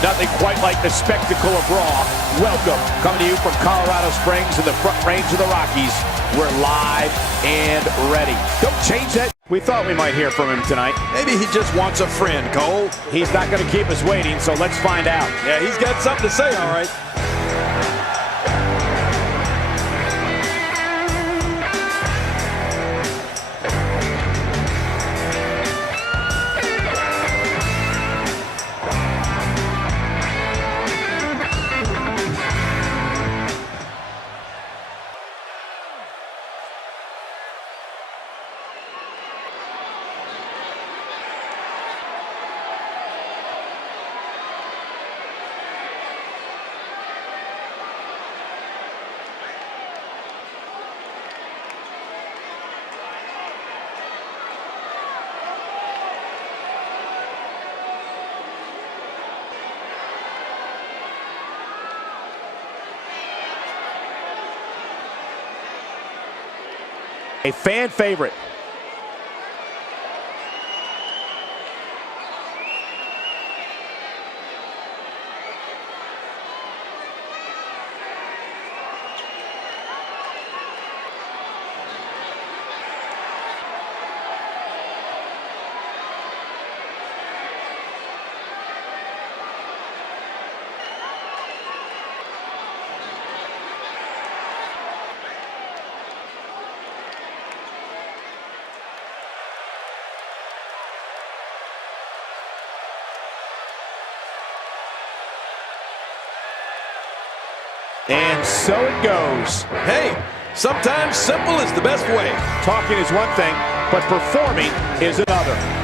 Nothing quite like the spectacle of Raw. Welcome, coming to you from Colorado Springs in the Front Range of the Rockies. We're live and ready. Don't change that. We thought we might hear from him tonight. Maybe he just wants a friend, Cole. He's not going to keep us waiting, so let's find out. Yeah, he's got something to say, all right. A fan favorite. And so it goes. Hey, sometimes simple is the best way. Talking is one thing, but performing is another.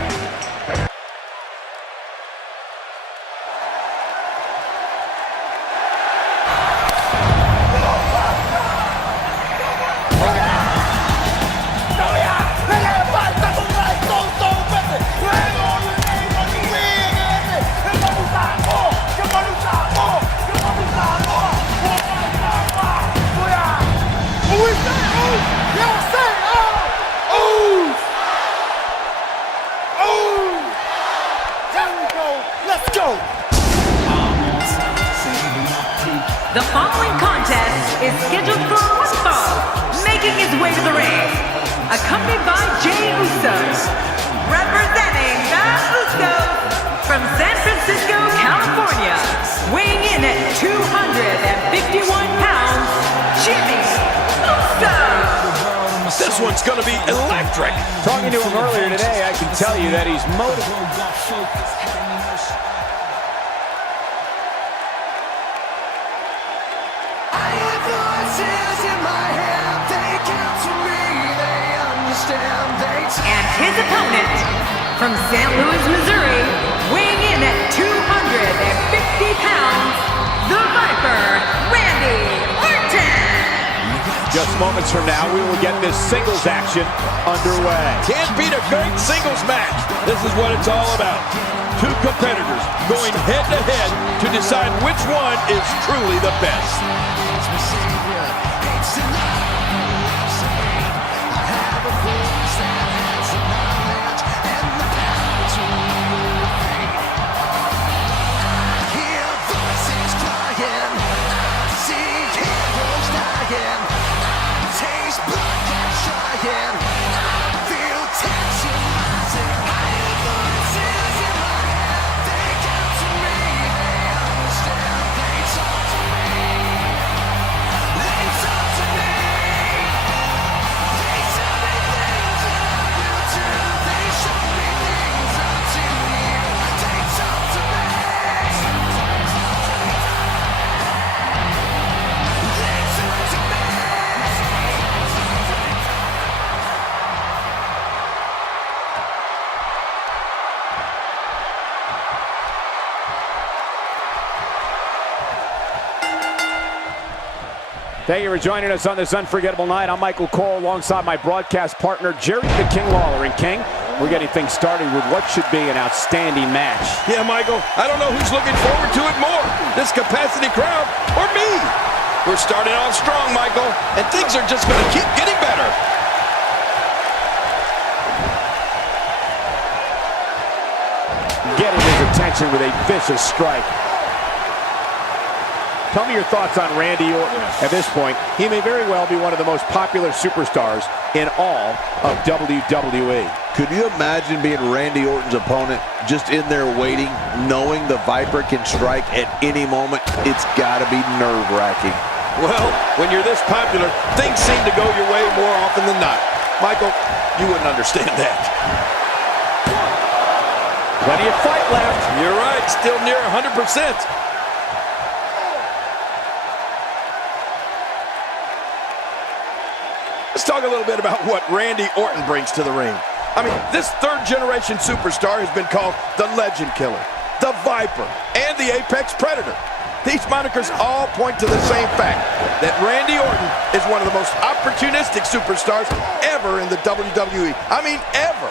The following contest is scheduled for one fall, making his way to the ring, accompanied by Jey Uso, representing the Usos from San Francisco, California, weighing in at 251 pounds, Jimmy Uso. This one's gonna be electric. Talking to him earlier today, I can tell you that he's motivated. And his opponent, from St. Louis, Missouri, weighing in at 250 pounds, the Viper, Randy Orton. Just moments from now, we will get this singles action underway. Can't beat a great singles match. This is what it's all about. Two competitors going head-to-head to decide which one is truly the best. Thank you for joining us on this unforgettable night. I'm Michael Cole alongside my broadcast partner, Jerry the King Lawler. And King, we're getting things started with what should be an outstanding match. Yeah, Michael, I don't know who's looking forward to it more, this capacity crowd or me. We're starting off strong, Michael, and things are just going to keep getting better. Getting his attention with a vicious strike. Tell me your thoughts on Randy Orton. At this point, he may very well be one of the most popular superstars in all of WWE. Could you imagine being Randy Orton's opponent, just in there waiting, knowing the Viper can strike at any moment? It's got to be nerve-wracking. Well, when you're this popular, things seem to go your way more often than not. Michael, you wouldn't understand that. Plenty of fight left. You're right, still near 100%. Let's talk a little bit about what Randy Orton brings to the ring. I mean, this third-generation superstar has been called the Legend Killer, the Viper, and the Apex Predator. These monikers all point to the same fact, that Randy Orton is one of the most opportunistic superstars ever in the WWE. I mean, ever.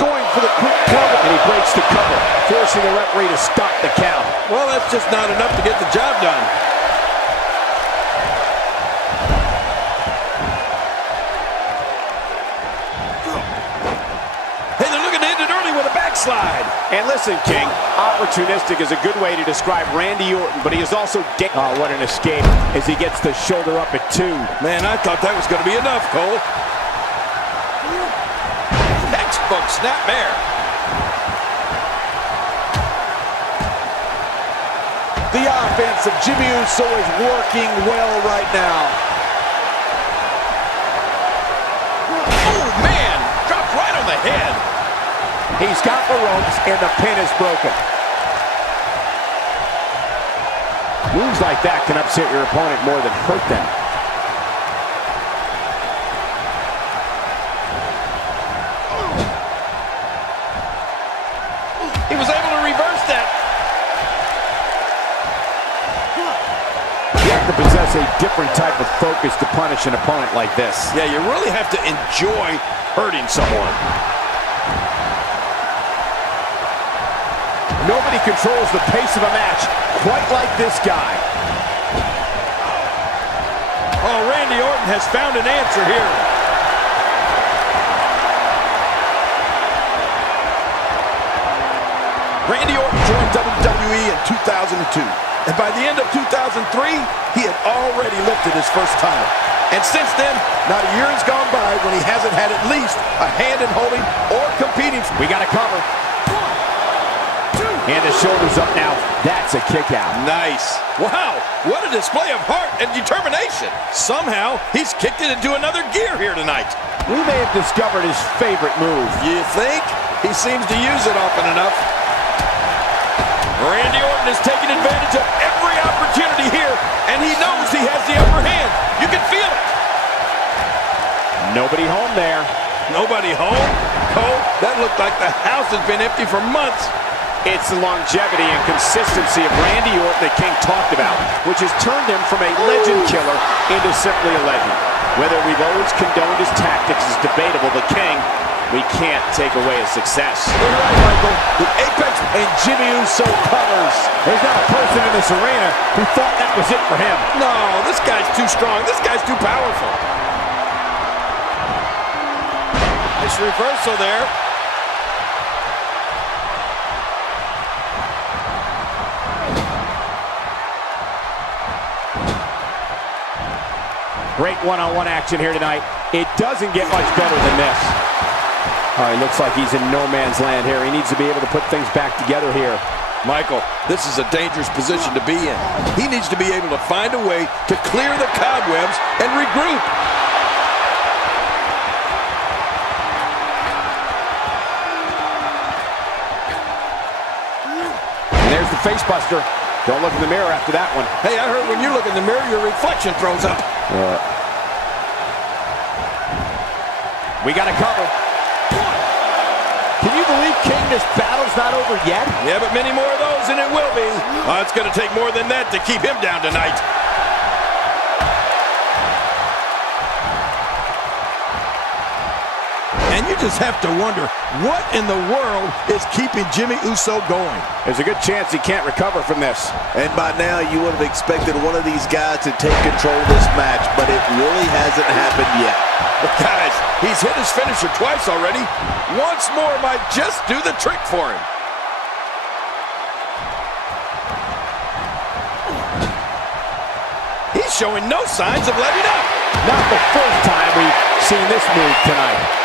Going for the quick cover, and he breaks the cover, forcing the referee to stop the count. Well, that's just not enough to get the job done. Hey, they're looking to end it early with a backslide. And listen, King, opportunistic is a good way to describe Randy Orton, but he is also... Oh, what an escape as he gets the shoulder up at 2. Man, I thought that was going to be enough, Cole. Textbook snapmare. The offense of Jimmy Uso is working well right now. Oh, man, dropped right on the head. He's got the ropes, and the pin is broken. Moves like that can upset your opponent more than hurt them. He was able to reverse that. You have to possess a different type of focus to punish an opponent like this. Yeah, you really have to enjoy hurting someone. Nobody controls the pace of a match quite like this guy. Oh, Randy Orton has found an answer here. Randy Orton joined WWE in 2002. And by the end of 2003, he had already lifted his first title. And since then, not a year has gone by when he hasn't had at least a hand in holding or competing. We got to cover. And his shoulders up now. That's a kick out. Nice. Wow, what a display of heart and determination. Somehow, he's kicked it into another gear here tonight. We may have discovered his favorite move. You think? He seems to use it often enough. Randy Orton is taking advantage of every opportunity here, and he knows he has the upper hand. You can feel it. Nobody home there. Nobody home? Cole, that looked like the house has been empty for months. It's the longevity and consistency of Randy Orton that King talked about, which has turned him from a legend killer into simply a legend. Whether we've always condoned his tactics is debatable, but King, we can't take away his success. You're right, Michael. The Apex and Jimmy Uso covers. There's not a person in this arena who thought that was it for him. No, this guy's too strong. This guy's too powerful. Nice reversal there. Great one-on-one action here tonight. It doesn't get much better than this. Oh, he looks like he's in no man's land here. He needs to be able to put things back together here. Michael, this is a dangerous position to be in. He needs to be able to find a way to clear the cobwebs and regroup. And there's the face buster. Don't look in the mirror after that one. Hey, I heard when you look in the mirror, your reflection throws up. We got to cover. Can you believe, King, this battle's not over yet? Yeah, but many more of those, and it will be. It's going to take more than that to keep him down tonight. And You just have to wonder, what in the world is keeping Jimmy Uso going? There's a good chance he can't recover from this. And by now, you would have expected one of these guys to take control of this match, but it really hasn't happened yet. But guys, he's hit his finisher twice already. Once more might just do the trick for him. He's showing no signs of letting up. Not the first time we've seen this move tonight.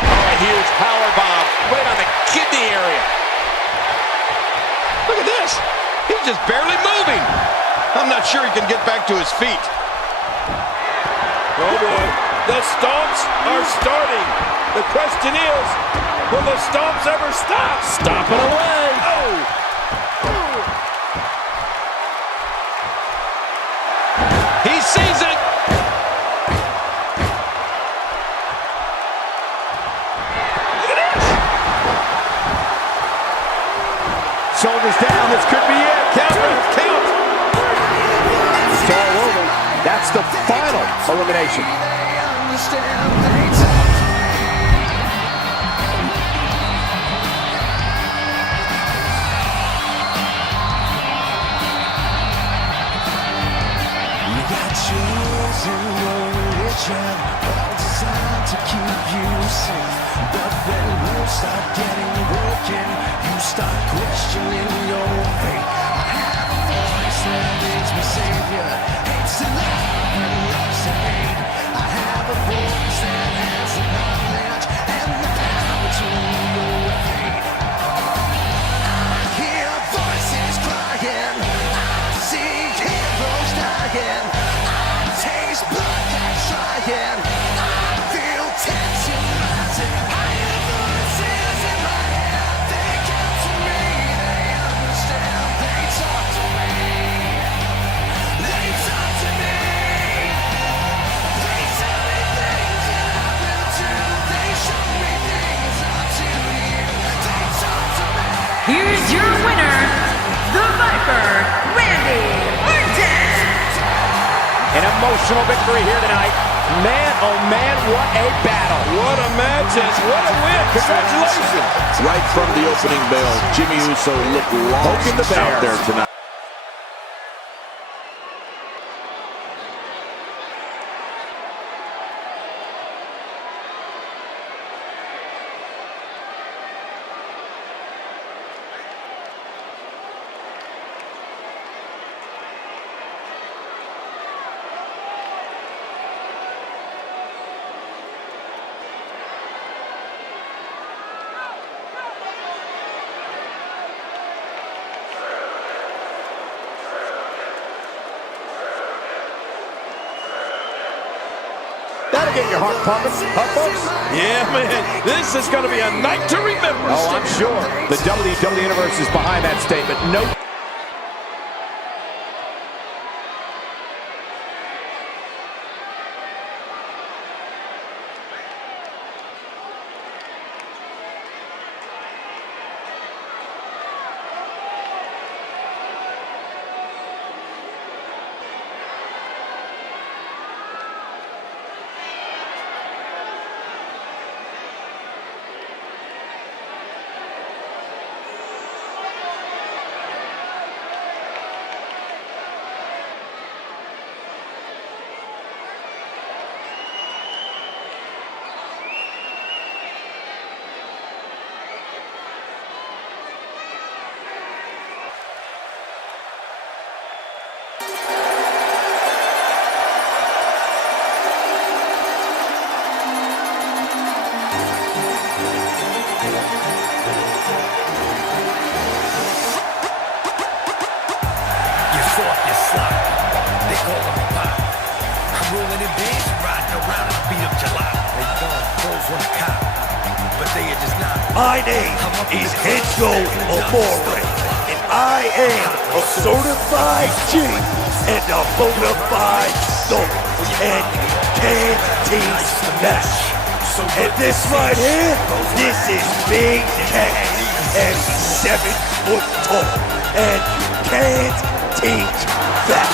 Oh, a huge power bomb right on the kidney area. Look at this. He's just barely moving. I'm not sure he can get back to his feet. Oh boy, the stomps are starting. The question is, will the stomps ever stop? Stop it away. Oh! He sees it. Look at this. Shoulders down. This could be it. Count. It's all over. That's the final elimination. All designed to keep you safe, but then you start getting broken. You start questioning your fate. I have a voice that is my savior. Hates to love and loves to hate. I have a voice that has the knowledge and the power to your fate. I hear voices crying. I see heroes dying. I taste blood that's trying. I feel tension rising. I hear voices in my head. They come to me. They understand. They talk to me. They talk to me. They tell me things that I will do. They show me things not to you. They talk to me. Here's your winner, the Viper, Randy Orton. An emotional victory here tonight. Man, oh man, what a battle. What a match and what a win. Congratulations. Right from the opening bell, Jimmy Uso looked lost Poking the bear out there tonight. That'll get your heart pumping, huh, folks? Yeah, man. This is going to be a night to remember. Oh, I'm sure the WWE Universe is behind that statement. No. My name is Enzo Amore, and I am a certified G and a bona fide soul, and can't teach that. And this right here, this is Big Cat, and 7 foot tall, and can't teach that.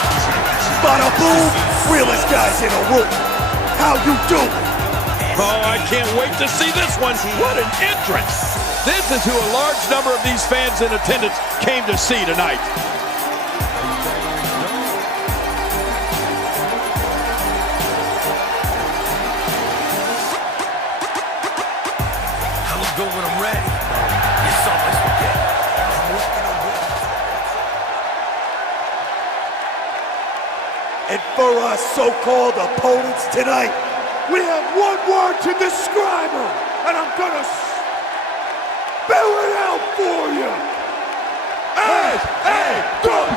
Bada boom, realest guys in the room. How you doing? Oh, I can't wait to see this one. What an entrance. This is who a large number of these fans in attendance came to see tonight. I look good when I'm ready. It's always forget. And for our so-called opponents tonight, we have one word to describe them, and I'm gonna spell it out for you. S-A-W-F-T.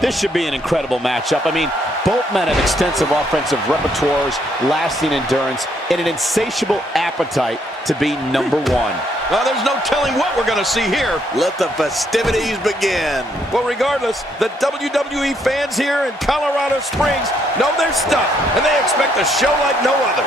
This should be an incredible matchup. I mean, both men have extensive offensive repertoires, lasting endurance, and an insatiable appetite to be number one. Well, there's no telling what we're going to see here. Let the festivities begin. Well, regardless, the WWE fans here in Colorado Springs know their stuff, and they expect a show like no other.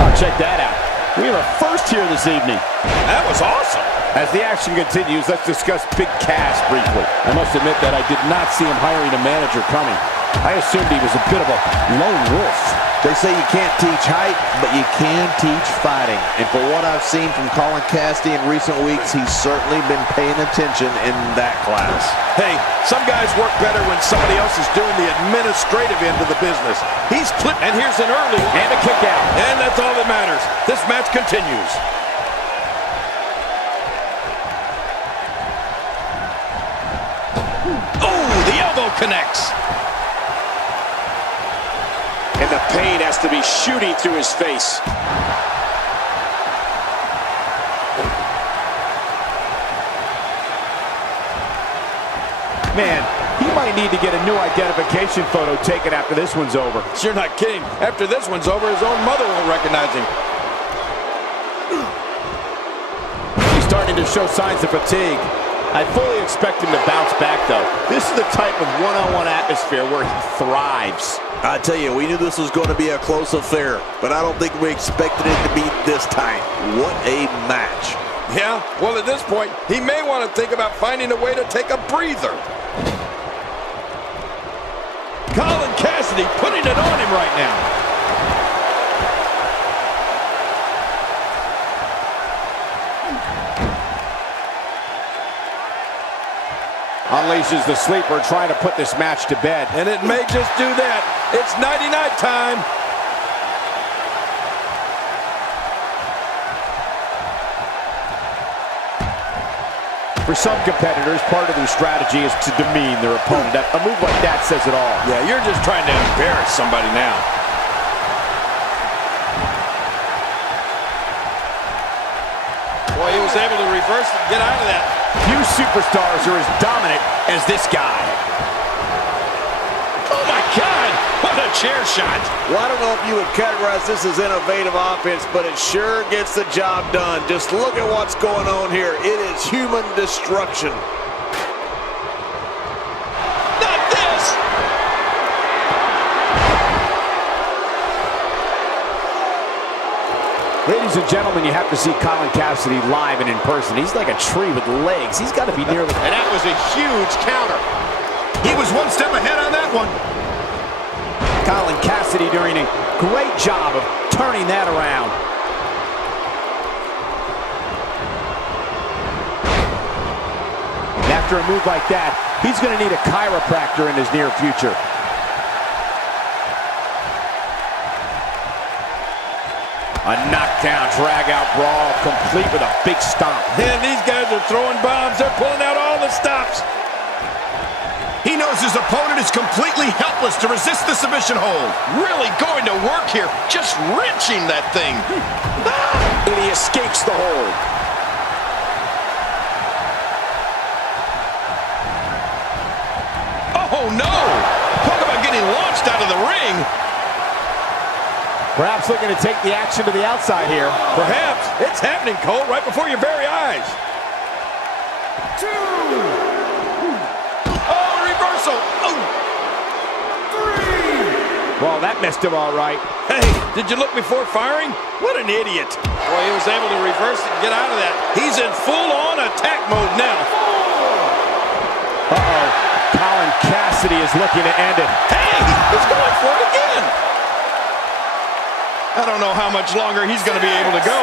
Oh, check that out. We have a first here this evening. That was awesome. As the action continues, let's discuss Big Cass briefly. I must admit that I did not see him hiring a manager coming. I assumed he was a bit of a lone wolf. They say you can't teach height, but you can teach fighting. And for what I've seen from Colin Cassidy in recent weeks, he's certainly been paying attention in that class. Hey, some guys work better when somebody else is doing the administrative end of the business. He's clipped, and here's an early one. And a kick out. And that's all that matters. This match continues. Oh, the elbow connects. And the pain has to be shooting through his face. Man, he might need to get a new identification photo taken after this one's over. You're not kidding. After this one's over, his own mother won't recognize him. He's starting to show signs of fatigue. I fully expect him to bounce back, though. This is the type of one-on-one atmosphere where he thrives. I tell you, we knew this was going to be a close affair, but I don't think we expected it to be this tight. What a match. Yeah, well, at this point, he may want to think about finding a way to take a breather. Colin Cassidy putting it on him right now. Unleashes the sleeper, trying to put this match to bed. And it may just do that. It's nighty-night time. For some competitors, part of their strategy is to demean their opponent. A move like that says it all. Yeah, you're just trying to embarrass somebody now. Boy, he was able to reverse it and get out of that. Few superstars are as dominant as this guy. Oh my God, what a chair shot. Well, I don't know if you would categorize this as innovative offense, but it sure gets the job done. Just look at what's going on here. It is human destruction. Not this. Ladies and gentlemen, you have to see Colin Cassidy live and in person. He's like a tree with legs. He's got to be nearly... And that was a huge counter. He was one step ahead on that one. Colin Cassidy doing a great job of turning that around. And after a move like that, he's going to need a chiropractor in his near future. A knockdown, drag-out brawl, complete with a big stomp. And these guys are throwing bombs. They're pulling out all the stops. He knows his opponent is completely helpless to resist the submission hold. Really going to work here. Just wrenching that thing. And he escapes the hold. Oh, no. Talk about getting launched out of the ring. Perhaps looking to take the action to the outside here. Perhaps. It's happening, Cole, right before your very eyes. 2. Oh, reversal. Oh. 3. Well, that missed him all right. Hey, did you look before firing? What an idiot. Boy, he was able to reverse it and get out of that. He's in full-on attack mode now. Uh-oh. Colin Cassidy is looking to end it. Hey, he's going for it again. I don't know how much longer he's going to be able to go.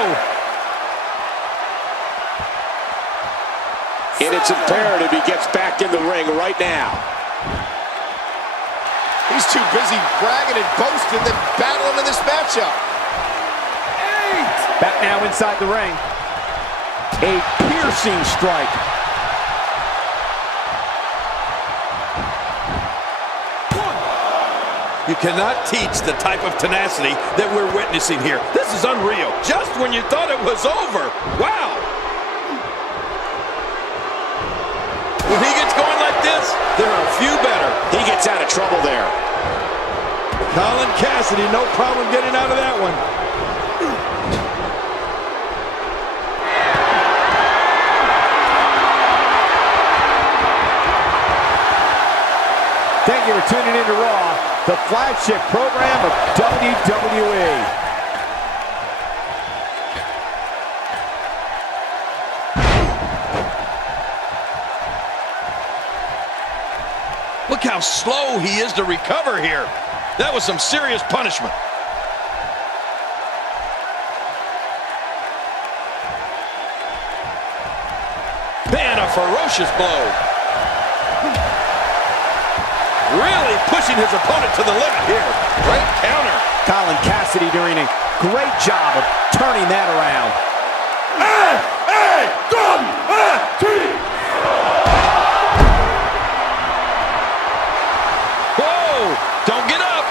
And it's imperative he gets back in the ring right now. He's too busy bragging and boasting than battling in this matchup. 8. Back now inside the ring. A piercing strike. You cannot teach the type of tenacity that we're witnessing here. This is unreal. Just when you thought it was over. Wow. When he gets going like this, there are a few better. He gets out of trouble there. Colin Cassidy, no problem getting out of that one. Thank you for tuning in to Raw, the flagship program of WWE. Look how slow he is to recover here. That was some serious punishment. Man, a ferocious blow. Really pushing his opponent to the limit here. Great counter. Colin Cassidy doing a great job of turning that around. Whoa! Don't get up.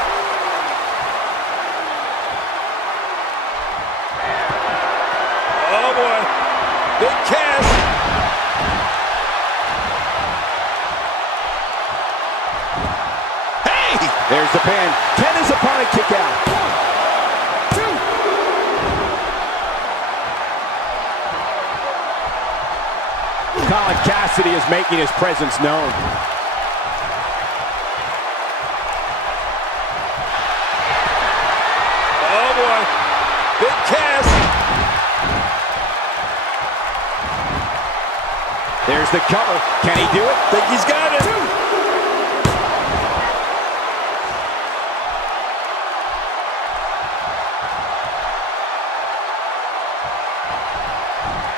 Oh, boy. Big Cass. There's the pin. Can his opponent kick out? 1, 2. Colin Cassidy is making his presence known. Oh, boy. Big Cass. There's the cover. Can he do it? Think he's got it. 2.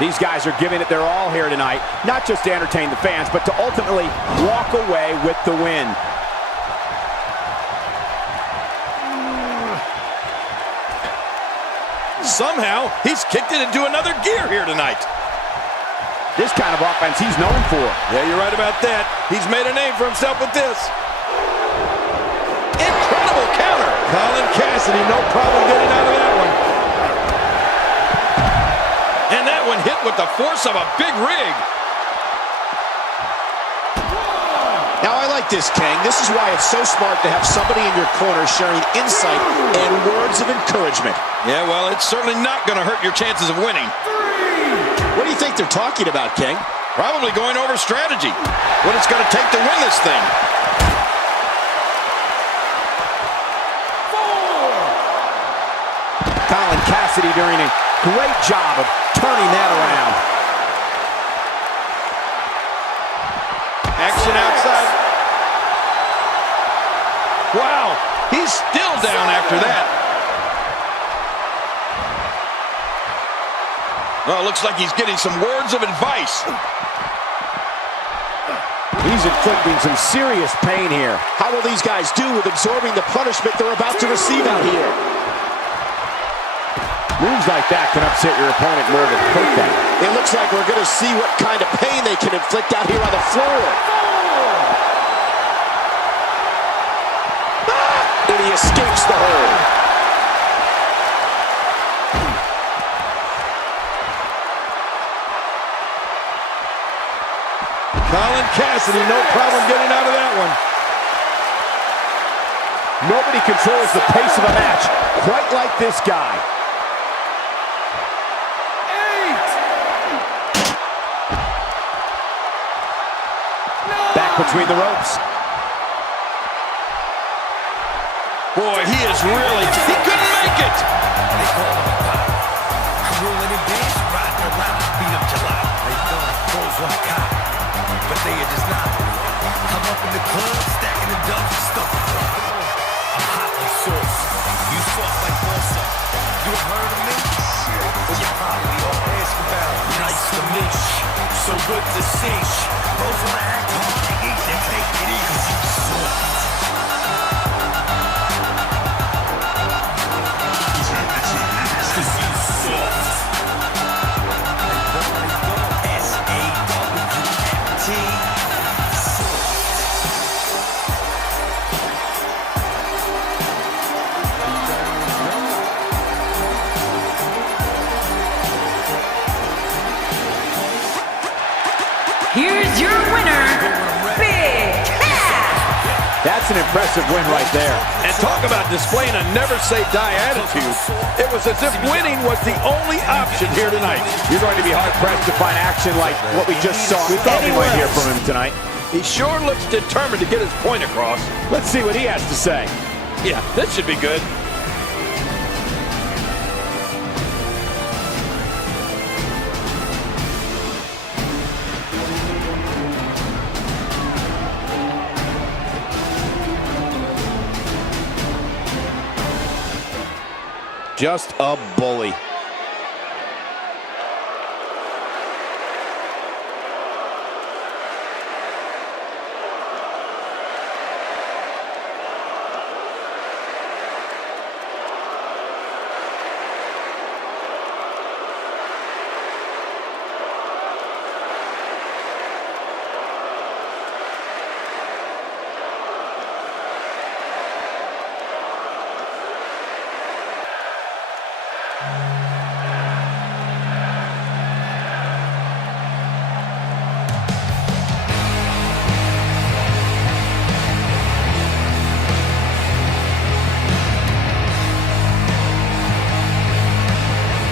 These guys are giving it their all here tonight, not just to entertain the fans, but to ultimately walk away with the win. Somehow, he's kicked it into another gear here tonight. This kind of offense he's known for. Yeah, you're right about that. He's made a name for himself with this. Incredible counter. Colin Cassidy, no problem getting out of that one. And that one hit with the force of a big rig. Now, I like this, King. This is why it's so smart to have somebody in your corner sharing insight and words of encouragement. Yeah, well, it's certainly not going to hurt your chances of winning. 3. What do you think they're talking about, King? Probably going over strategy. What it's going to take to win this thing. 4. Colin Cassidy doing a great job of turning that around. Action outside. Wow, he's still down after that. Well, it looks like he's getting some words of advice. He's inflicting some serious pain here. How will these guys do with absorbing the punishment they're about to receive out here? Moves like that can upset your opponent more than hurt them. It looks like we're going to see what kind of pain they can inflict out here on the floor. And he escapes the hold. Colin Cassidy, no problem getting out of that one. Nobody controls the pace of a match quite like this guy. 8. Back between the ropes. Boy, he is really... He couldn't make it! They call him a pop. Rolling in dance, riding around, beat up July. They done goes on cop, but they are just not. I'm up in the club, stacking the dubs and stuff. I'm hot like sauce. You soft like balsa. You heard of me? Well, you probably all ask about. Nice to meet you. So good to see you. Those wanna act hard, they eat their cake, it is you soft. Here's your winner, Big Cass. That's an impressive win right there. And talk about displaying a never-say-die attitude. It was as if winning was the only option here tonight. You're going to be hard-pressed to find action like what we just saw. We thought we might hear from him tonight. He sure looks determined to get his point across. Let's see what he has to say. Yeah, this should be good. Just a bully.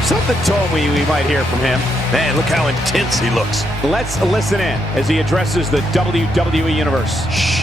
Something told me we might hear from him. Man, look how intense he looks. Let's listen in as he addresses the WWE Universe. Shh.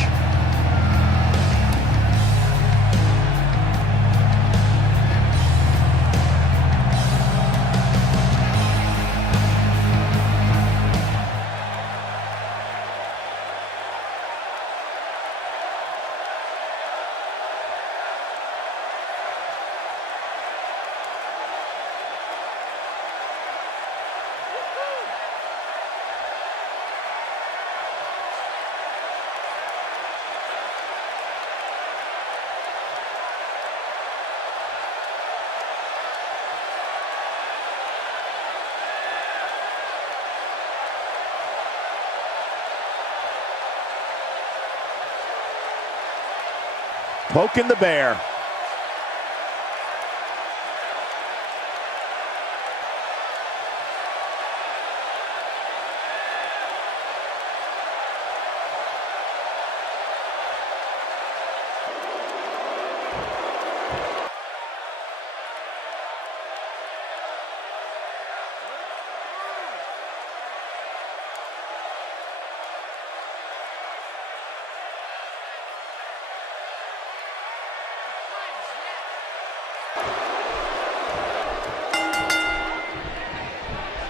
Poking the bear.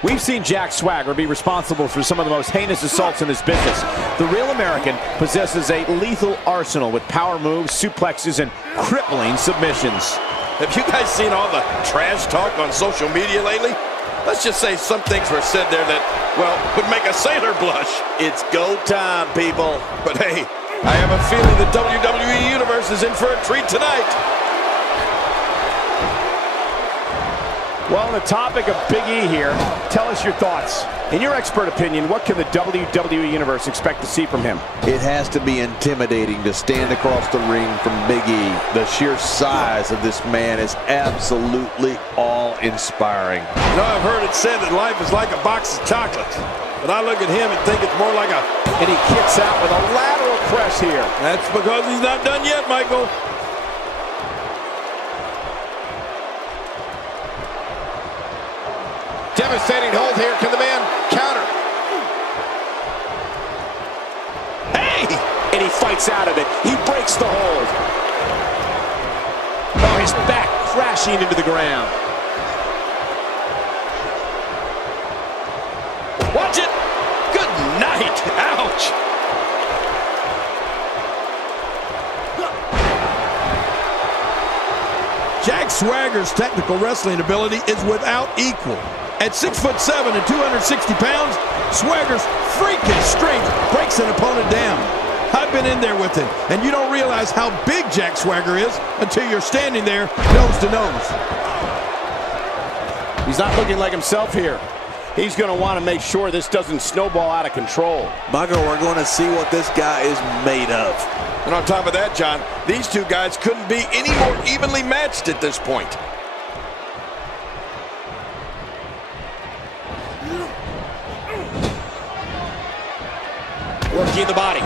We've seen Jack Swagger be responsible for some of the most heinous assaults in this business. The real American possesses a lethal arsenal with power moves, suplexes, and crippling submissions. Have you guys seen all the trash talk on social media lately? Let's just say some things were said there that, well, would make a sailor blush. It's go time, people. But hey, I have a feeling the WWE Universe is in for a treat tonight. Well, on the topic of Big E here, tell us your thoughts. In your expert opinion, what can the WWE Universe expect to see from him? It has to be intimidating to stand across the ring from Big E. The sheer size of this man is absolutely awe-inspiring. You know, I've heard it said that life is like a box of chocolates. But I look at him and think it's more like a... And he kicks out with a lateral press here. That's because he's not done yet, Michael. Devastating hold here. Can the man counter? Hey! And he fights out of it. He breaks the hold. Oh, his back crashing into the ground. Watch it. Good night. Ouch. Jack Swagger's technical wrestling ability is without equal. At 6'7" and 260 pounds, Swagger's freakish strength breaks an opponent down. I've been in there with him, and you don't realize how big Jack Swagger is until you're standing there nose to nose. He's not looking like himself here. He's going to want to make sure this doesn't snowball out of control. Michael, we're going to see what this guy is made of. And on top of that, John, these two guys couldn't be any more evenly matched at this point. Working the body.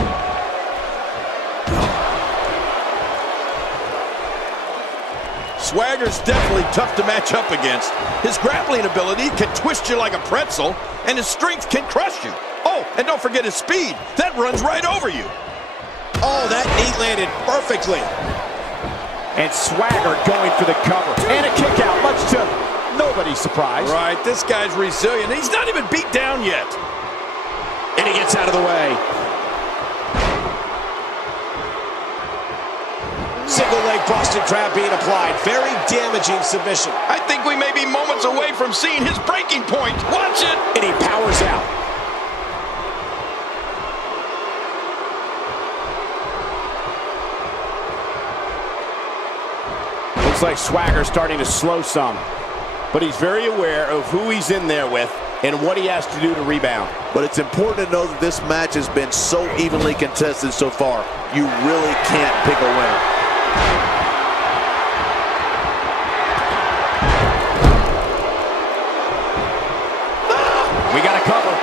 Swagger's definitely tough to match up against. His grappling ability can twist you like a pretzel, and his strength can crush you. Oh, and don't forget his speed. That runs right over you. Oh, that knee landed perfectly. And Swagger going for the cover. And a kick out, much to nobody's surprise. Right, this guy's resilient. He's not even beat down yet. And he gets out of the way. Single leg Boston Crab being applied. Very damaging submission. I think we may be moments away from seeing his breaking point. Watch it. And he powers out. Looks like Swagger's starting to slow some. But he's very aware of who he's in there with and what he has to do to rebound. But it's important to know that this match has been so evenly contested so far. You really can't pick a winner. We got a cover.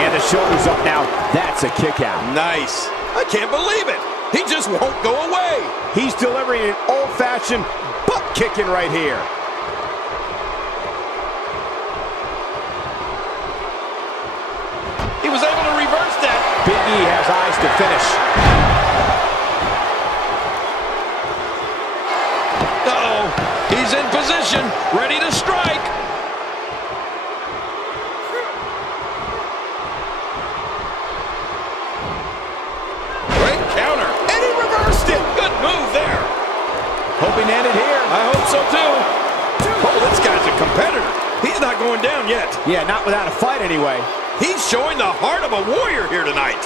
And the shoulder's up now. That's a kick out. Nice. I can't believe it. He just won't go away. He's delivering an old-fashioned butt kicking right here. He was able to reverse that. Big E has eyes to finish. Uh-oh. He's in position, ready to strike. Great counter. And he reversed it. Good move there. Hoping to end it here. I hope so too. Oh, this guy's a competitor. He's not going down yet. Yeah, not without a fight anyway. He's showing the heart of a warrior here tonight.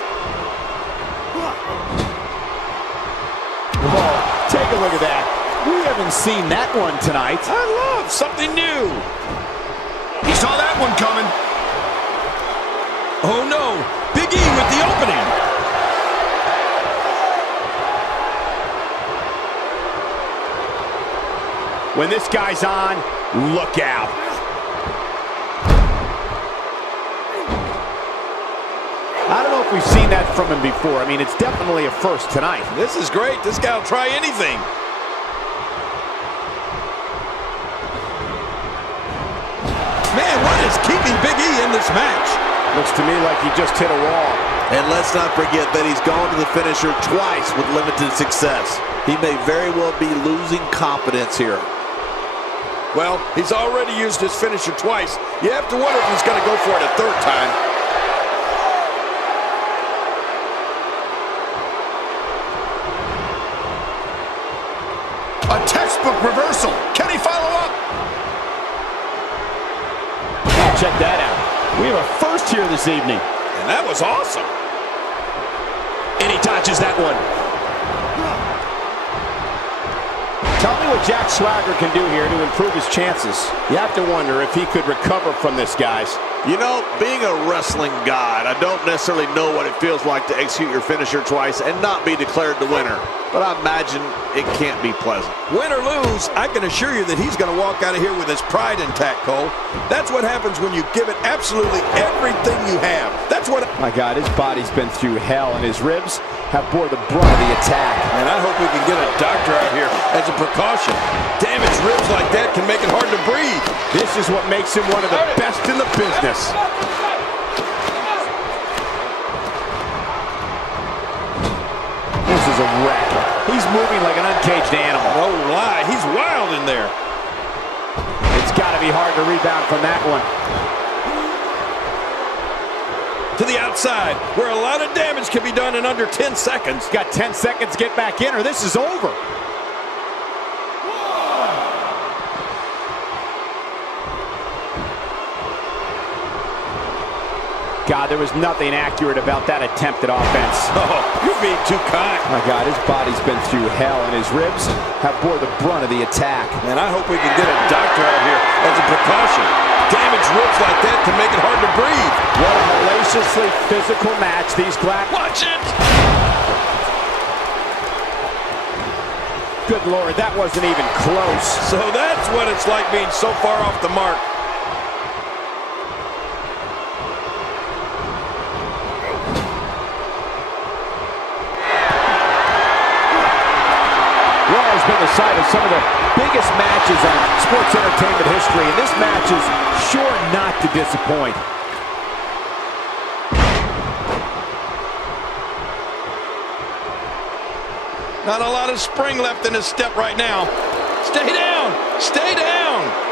Oh, take a look at that. We haven't seen that one tonight. I love something new. He saw that one coming. Oh no, Big E with the opening. When this guy's on, look out. I don't know if we've seen that from him before. I mean, it's definitely a first tonight. This is great. This guy will try anything. Man, what is keeping Big E in this match? Looks to me like he just hit a wall. And let's not forget that he's gone to the finisher twice with limited success. He may very well be losing confidence here. Well, he's already used his finisher twice. You have to wonder if he's going to go for it a third time. A textbook reversal. Can he follow up? Check that out. We have a first here this evening. And that was awesome. And he dodges that one. Tell me what Jack Swagger can do here to improve his chances. You have to wonder if he could recover from this, guys. You know, being a wrestling god, I don't necessarily know what it feels like to execute your finisher twice and not be declared the winner. But I imagine it can't be pleasant. Win or lose, I can assure you that he's going to walk out of here with his pride intact, Cole. That's what happens when you give it absolutely everything you have. That's what... My God, his body's been through hell, and his ribs have bore the brunt of the attack. And I hope we can get a doctor out here as a precaution. Damaged ribs like that can make it hard to breathe. This is what makes him one of the best in the business. This is a wreck. He's moving like an uncaged animal. Oh, lie. He's wild in there. It's got to be hard to rebound from that one. To the outside, where a lot of damage can be done in under 10 seconds. Got 10 seconds to get back in or this is over. God, there was nothing accurate about that attempted offense. Oh, you're being too kind. My God, his body's been through hell, and his ribs have bore the brunt of the attack. Man, I hope we can get a doctor out here as a precaution. Damaged ribs like that can make it hard to breathe. What a hellaciously physical match these Watch it! Good Lord, that wasn't even close. So that's what it's like being so far off the mark. Raw's been the site of some of the biggest matches in sports entertainment history, and this match is sure not to disappoint. Not a lot of spring left in his step right now. Stay down! Stay down!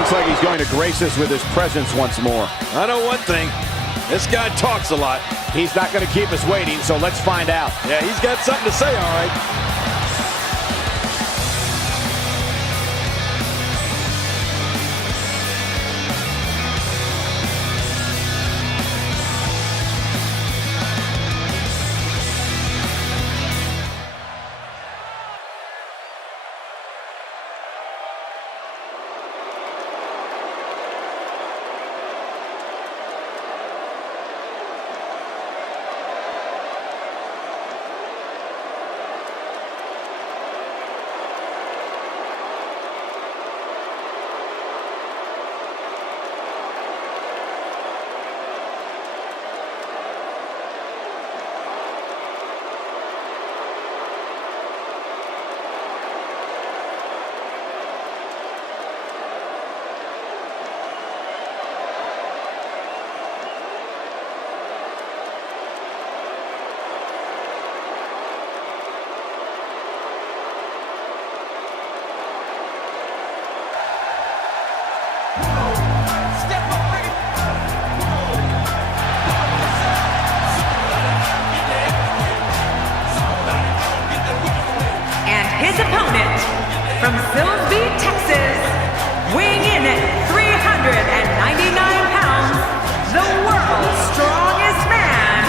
Looks like he's going to grace us with his presence once more. I know one thing. This guy talks a lot. He's not going to keep us waiting, so let's find out. Yeah, he's got something to say, all right. opponent, from Silsbee, Texas, weighing in at 399 pounds, the world's strongest man,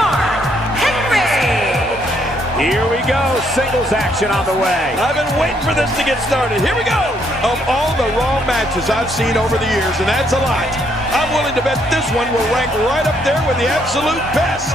Mark Henry. Here we go, singles action on the way. I've been waiting for this to get started. Here we go. Of all the Raw matches I've seen over the years, and that's a lot, I'm willing to bet this one will rank right up there with the absolute best.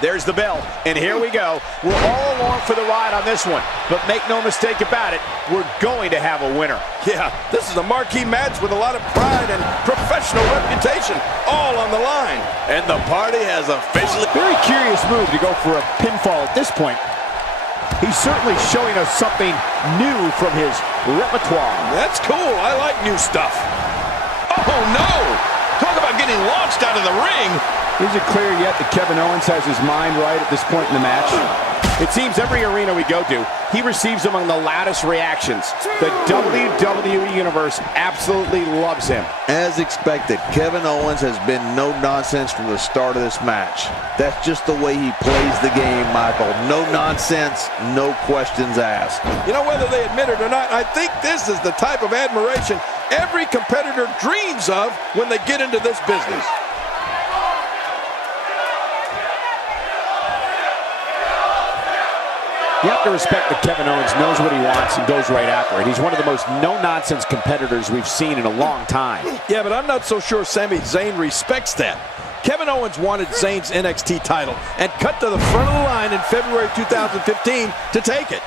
There's the bell, and here we go. We're all along for the ride on this one, but make no mistake about it, we're going to have a winner. Yeah, this is a marquee match with a lot of pride and professional reputation, all on the line. And the party has officially... Very curious move to go for a pinfall at this point. He's certainly showing us something new from his repertoire. That's cool. I like new stuff. Oh, no! Talk about getting launched out of the ring. Is it clear yet that Kevin Owens has his mind right at this point in the match? It seems every arena we go to, he receives among the loudest reactions. The WWE Universe absolutely loves him. As expected, Kevin Owens has been no nonsense from the start of this match. That's just the way he plays the game, Michael. No nonsense, no questions asked. You know, whether they admit it or not, I think this is the type of admiration every competitor dreams of when they get into this business. You have to respect that Kevin Owens knows what he wants and goes right after it. He's one of the most no-nonsense competitors we've seen in a long time. Yeah, but I'm not so sure Sami Zayn respects that. Kevin Owens wanted Zayn's NXT title and cut to the front of the line in February 2015 to take it.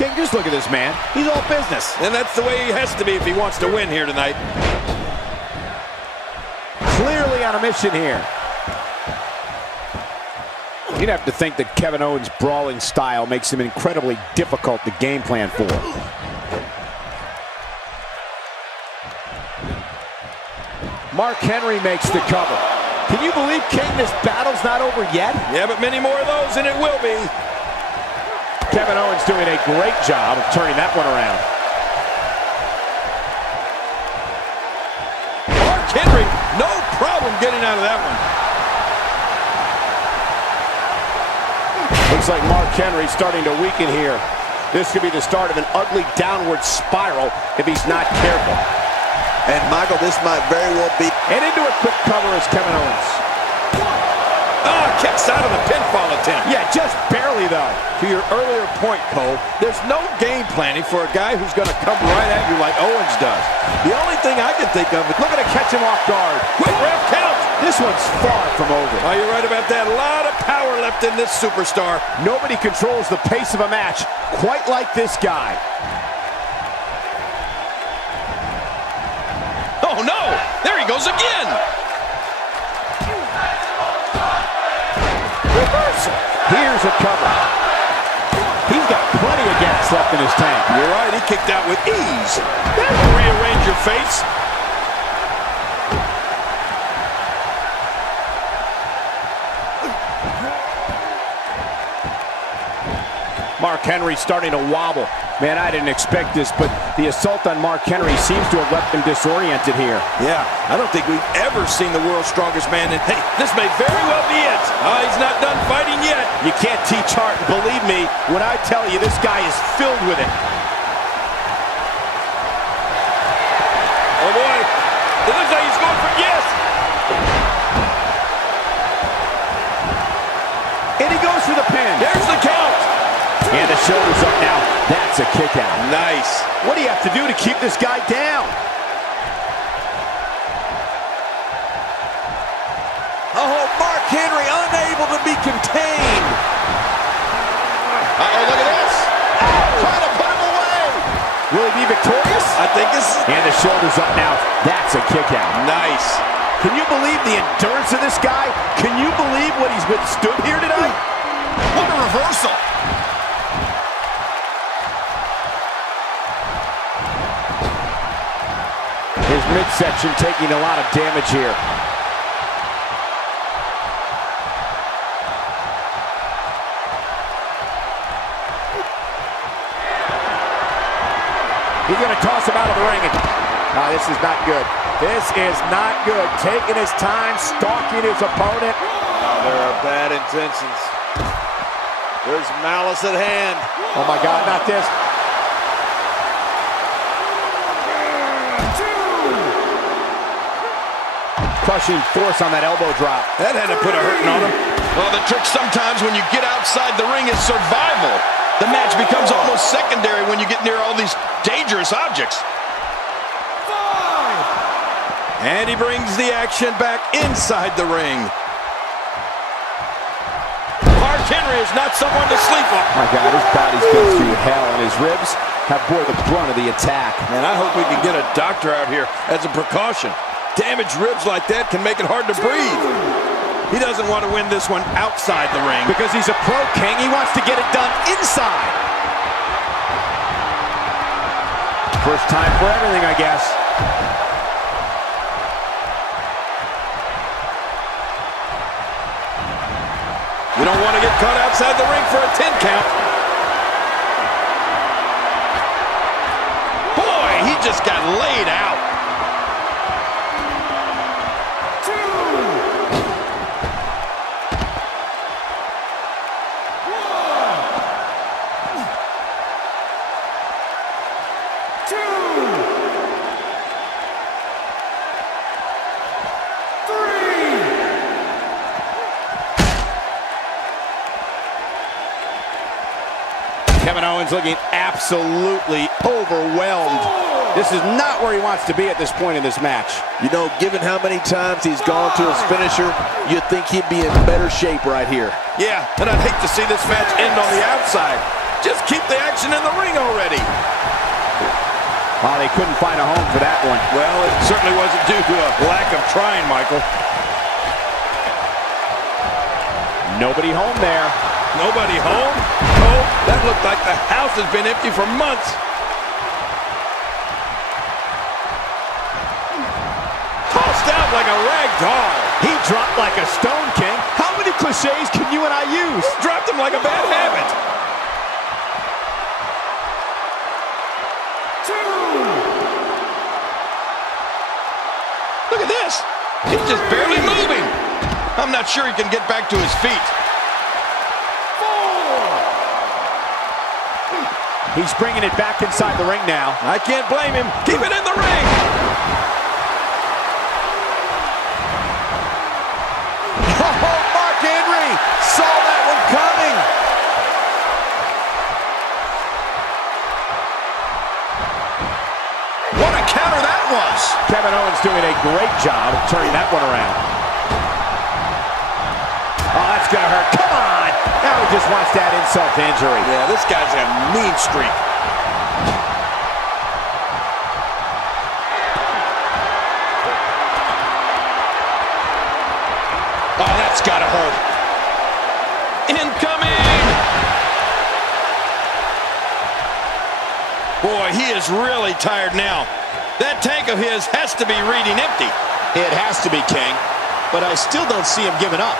King, just look at this man. He's all business. And that's the way he has to be if he wants to win here tonight. Clearly on a mission here. You'd have to think that Kevin Owens' brawling style makes him incredibly difficult to game plan for. Mark Henry makes the cover. Can you believe, King, this battle's not over yet? Yeah, but many more of those, and it will be. Kevin Owens doing a great job of turning that one around. Mark Henry, no problem getting out of that one. Looks like Mark Henry starting to weaken here. This could be the start of an ugly downward spiral if he's not careful. And Michael, this might very well be... And into a quick cover is Kevin Owens. Oh, kicks out of the pinfall attempt. Yeah, just barely though. To your earlier point, Cole, there's no game planning for a guy who's going to come right at you like Owens does. The only thing I can think of is Looking to catch him off guard. quick ref count. This one's far from over. Oh, you're right about that. A lot of power left in this superstar. Nobody controls the pace of a match quite like this guy. Oh, no. There he goes again. Reversal. Here's a cover. He's got plenty of gas left in his tank. You're right. He kicked out with ease. That will rearrange your face. Mark Henry starting to wobble. Man, I didn't expect this, but the assault on Mark Henry seems to have left him disoriented here. Yeah, I don't think we've ever seen the world's strongest man. And hey, this may very well be it. He's not done fighting yet. You can't teach heart. Believe me when I tell you this guy is filled with it. Oh, boy. It looks like he's going for yes. And he goes for the pin. There's the count. And the shoulder's up now. That's a kick out. Nice. What do you have to do to keep this guy down? Oh, Mark Henry unable to be contained. Uh-oh, look at this. Trying to put him away. Will he be victorious? I think this is... And the shoulder's up now. That's a kick out. Nice. Can you believe the endurance of this guy? Can you believe what he's withstood here tonight? What a reversal. His midsection taking a lot of damage here. He's going to toss him out of the ring. This is not good. This is not good. Taking his time, stalking his opponent. There are bad intentions. There's malice at hand. Oh my God, not this. Crushing force on that elbow drop. That had to put a hurting on him. Well, the trick sometimes when you get outside the ring is survival. The match becomes almost secondary when you get near all these dangerous objects. And he brings the action back inside the ring. Mark Henry is not someone to sleep on. My God, his body's been through hell, and his ribs have bore the brunt of the attack. Man, I hope we can get a doctor out here as a precaution. Damaged ribs like that can make it hard to breathe. He doesn't want to win this one outside the ring. Because he's a pro, King. He wants to get it done inside. First time for everything, I guess. You don't want to get caught outside the ring for a 10 count. Boy, he just got laid out. Kevin Owens looking absolutely overwhelmed. This is not where he wants to be at this point in this match. You know, given how many times he's gone to his finisher, you'd think he'd be in better shape right here. Yeah, and I'd hate to see this match end on the outside. Just keep the action in the ring already. Oh, they couldn't find a home for that one. Well, it certainly wasn't due to a lack of trying, Michael. Nobody home there. Nobody home? Oh, that looked like the house has been empty for months. Tossed out like a rag doll. He dropped like a stone, King. How many cliches can you and I use? Dropped him like a bad habit. Look at this. He's just barely moving. I'm not sure he can get back to his feet. He's bringing it back inside the ring now. I can't blame him. Keep it in the ring. Oh, Mark Henry saw that one coming. What a counter that was. Kevin Owens doing a great job of turning that one around. Oh, that's gonna hurt. Come on. Now he just wants that insult to injury. Yeah, this guy's got a mean streak. Oh, that's gotta hurt. Incoming! Boy, he is really tired now. That tank of his has to be reading empty. It has to be, King. But I still don't see him giving up.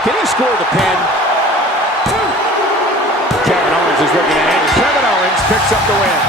Can he score the pin? Kevin Owens is looking at it. Kevin Owens picks up the win.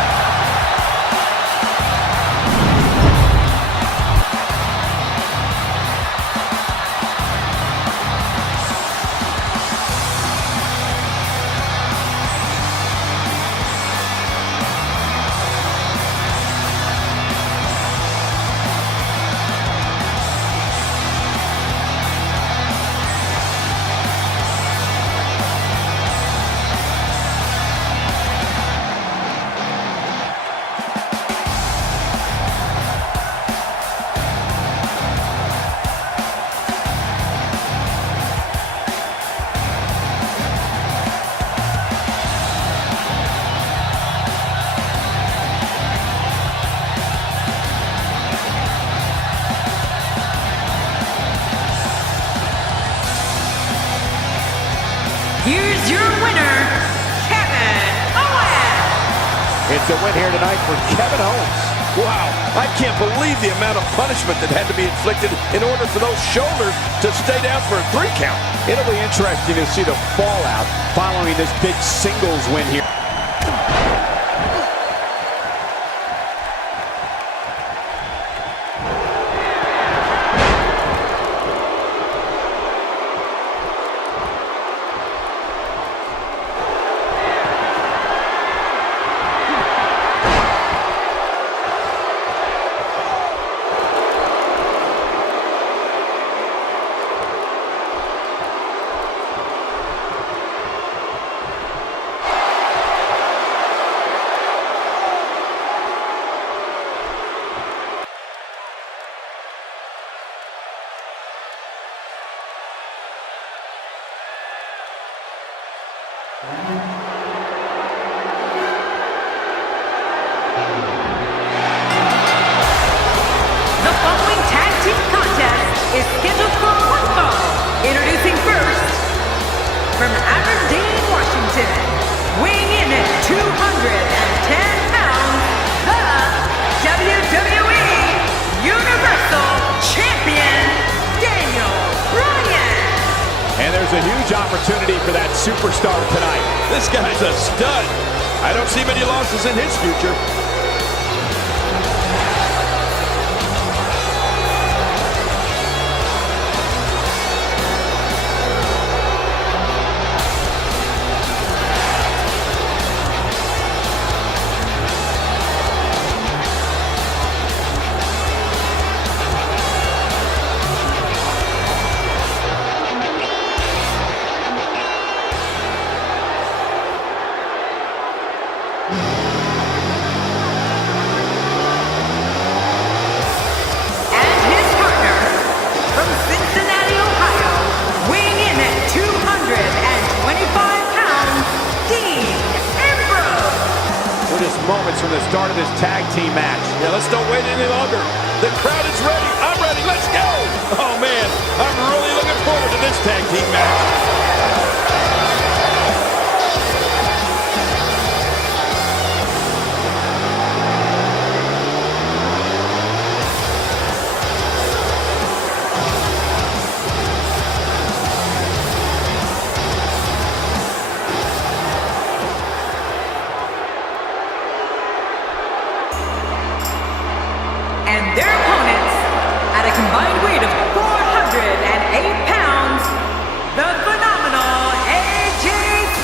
It's a win here tonight for Kevin Owens. Wow, I can't believe the amount of punishment that had to be inflicted in order for those shoulders to stay down for a 3 count. It'll be interesting to see the fallout following this big singles win here. The following tag team contest is scheduled for one fall. Introducing first, from Aberdeen, Washington, weighing in at 210 pounds, the WWE Universal Champion, Daniel Bryan. And there's a huge opportunity for that superstar tonight. This guy's a stud. I don't see many losses in his future. Moments from the start of this tag team match. Yeah, let's don't wait any longer. The crowd is ready. I'm ready. Let's go. Oh, man. I'm really looking forward to this tag team match. And their opponents, at a combined weight of 408 pounds, the phenomenal AJ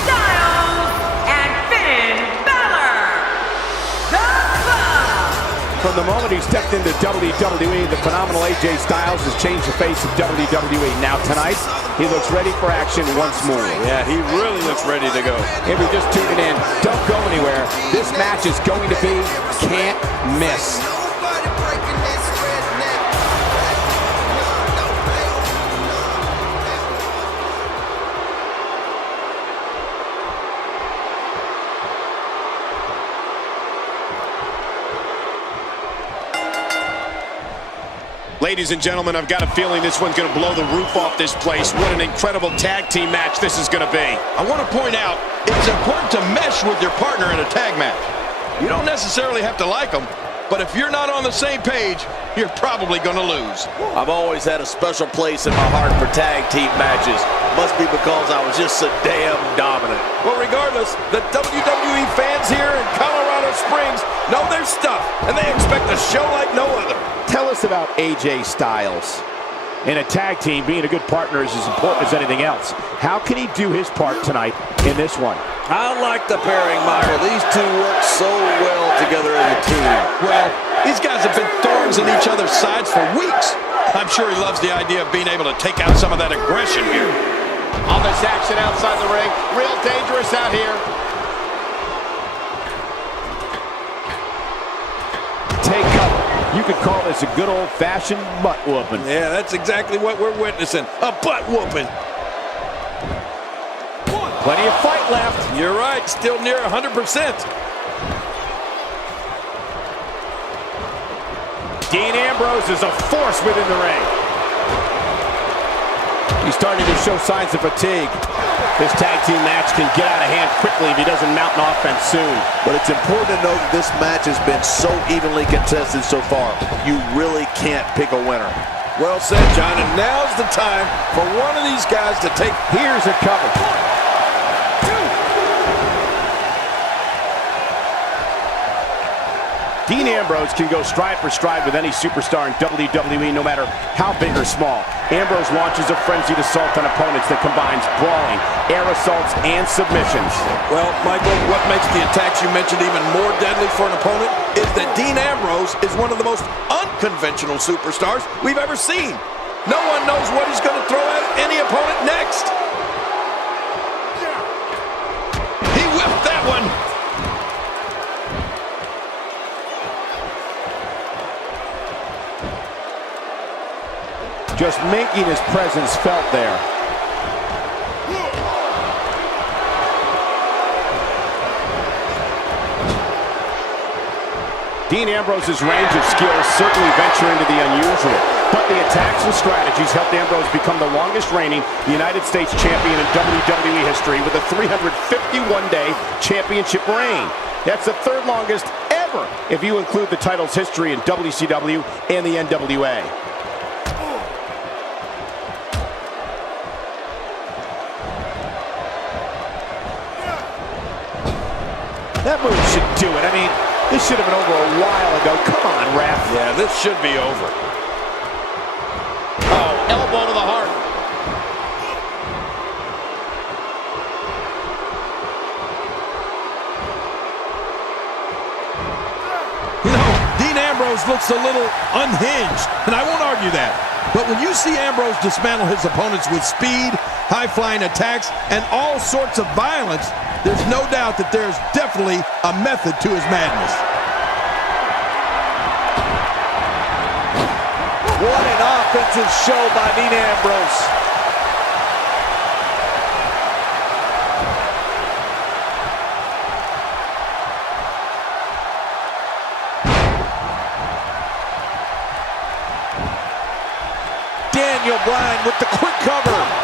Styles and Finn Balor, the Club. From the moment he stepped into WWE, the phenomenal AJ Styles has changed the face of WWE. Now tonight, he looks ready for action once more. Yeah, he really looks ready to go. If you're just tuning in, don't go anywhere. This match is going to be can't miss. Ladies and gentlemen, I've got a feeling this one's going to blow the roof off this place. What an incredible tag team match this is going to be. I want to point out, it's important to mesh with your partner in a tag match. You don't necessarily have to like them, but if you're not on the same page, you're probably going to lose. I've always had a special place in my heart for tag team matches. Must be because I was just so damn dominant. Well, regardless, the WWE fans here in Colorado Springs know their stuff, and they expect a show like no other. Tell us about AJ Styles. In a tag team, being a good partner is as important as anything else. How can he do his part tonight in this one? I like the pairing, Michael. These two work so well together as a team. Well, these guys have been thorns in each other's sides for weeks. I'm sure he loves the idea of being able to take out some of that aggression here. All this action outside the ring, real dangerous out here. Take cover. You could call this a good old-fashioned butt whooping. Yeah, that's exactly what we're witnessing. A butt whooping. Plenty of fight left. You're right, still near 100%. Dean Ambrose is a force within the ring. He's starting to show signs of fatigue. This tag team match can get out of hand quickly if he doesn't mount an offense soon. But it's important to note that this match has been so evenly contested so far. You really can't pick a winner. Well said, John, and now's the time for one of these guys to take... Here's a cover. Dean Ambrose can go stride for stride with any superstar in WWE, no matter how big or small. Ambrose launches a frenzied assault on opponents that combines brawling, air assaults, and submissions. Well, Michael, what makes the attacks you mentioned even more deadly for an opponent is that Dean Ambrose is one of the most unconventional superstars we've ever seen. No one knows what he's going to throw at any opponent next. He whipped that one. Just making his presence felt there. Dean Ambrose's range of skills certainly venture into the unusual, but the attacks and strategies helped Ambrose become the longest reigning United States champion in WWE history with a 351-day championship reign. That's the third longest ever if you include the title's history in WCW and the NWA. That move should do it. I mean, this should have been over a while ago. Come on, ref. Yeah, this should be over. Oh, elbow to the heart. You know, Dean Ambrose looks a little unhinged, and I won't argue that. But when you see Ambrose dismantle his opponents with speed, high-flying attacks, and all sorts of violence, there's no doubt that there's definitely a method to his madness. What an offensive show by Dean Ambrose. Daniel Bryan with the quick cover.